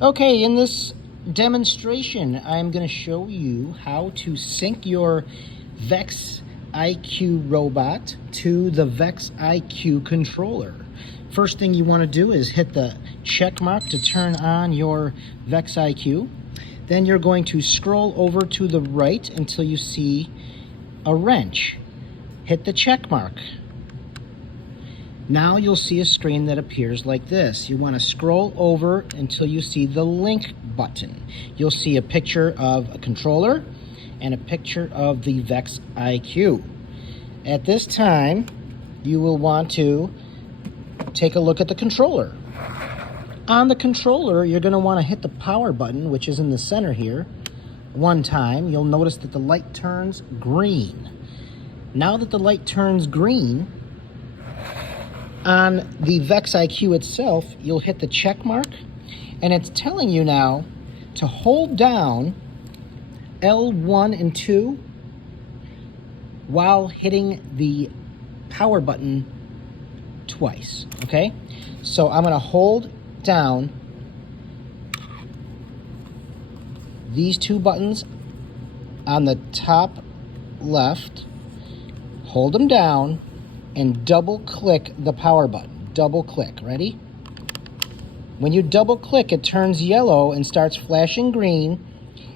Okay, in this demonstration, I'm going to show you how to sync your VEX IQ robot to the VEX IQ controller. First thing you want to do is hit the check mark to turn on your VEX IQ. Then you're going to scroll over to the right until you see a wrench. Hit the check mark. Now you'll see a screen that appears like this. You want to scroll over until you see the link button. You'll see a picture of a controller and a picture of the VEX IQ. At this time, you will want to take a look at the controller. On the controller, you're going to want to hit the power button, which is in the center here, one time. You'll notice that the light turns green. Now that the light turns green, on the VEX IQ itself, you'll hit the check mark, and it's telling you now to hold down L1 and 2 while hitting the power button twice, okay? So I'm gonna hold down these two buttons on the top left, hold them down, and double click the power button. Double click, ready? When you double click, it turns yellow and starts flashing green,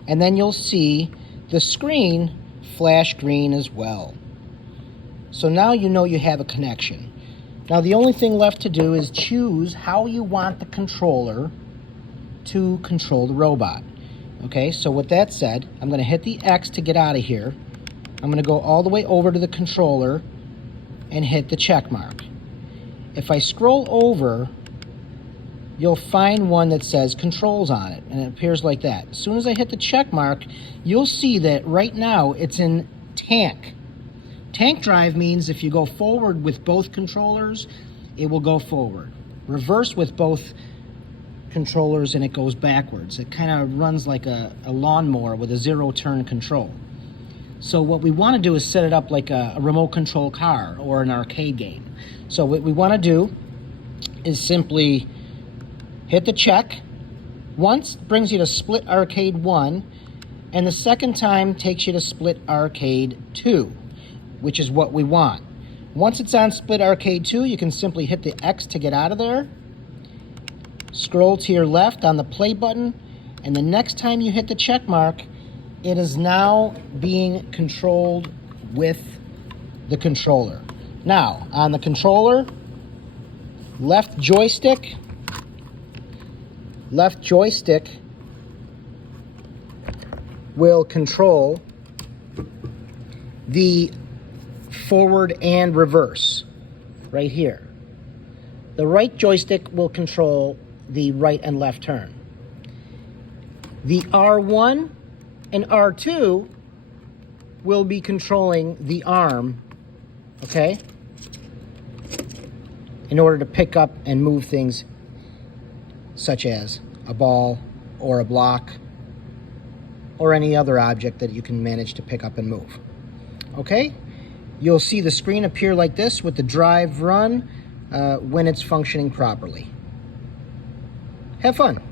and then you'll see the screen flash green as well. So now you know you have a connection. Now the only thing left to do is choose how you want the controller to control the robot. Okay, so with that said, I'm gonna hit the X to get out of here. I'm gonna go all the way over to the controller and hit the check mark. If I scroll over, you'll find one that says controls on it, and it appears like that. As soon as I hit the check mark, you'll see that right now it's in tank. Tank drive means if you go forward with both controllers, it will go forward. Reverse with both controllers and it goes backwards. It kind of runs like a lawnmower with a zero-turn control. So what we want to do is set it up like a remote control car or an arcade game. So what we want to do is simply hit the check. Once brings you to Split Arcade 1, and the second time takes you to Split Arcade 2, which is what we want. Once it's on Split Arcade 2, you can simply hit the X to get out of there. Scroll to your left on the play button, and the next time you hit the check mark, it is now being controlled with the controller. Now, on the controller, left joystick will control the forward and reverse right here. The right joystick will control the right and left turn. The R1 and R2 will be controlling the arm, okay, in order to pick up and move things such as a ball or a block or any other object that you can manage to pick up and move. Okay, you'll see the screen appear like this with the drive run when it's functioning properly. Have fun.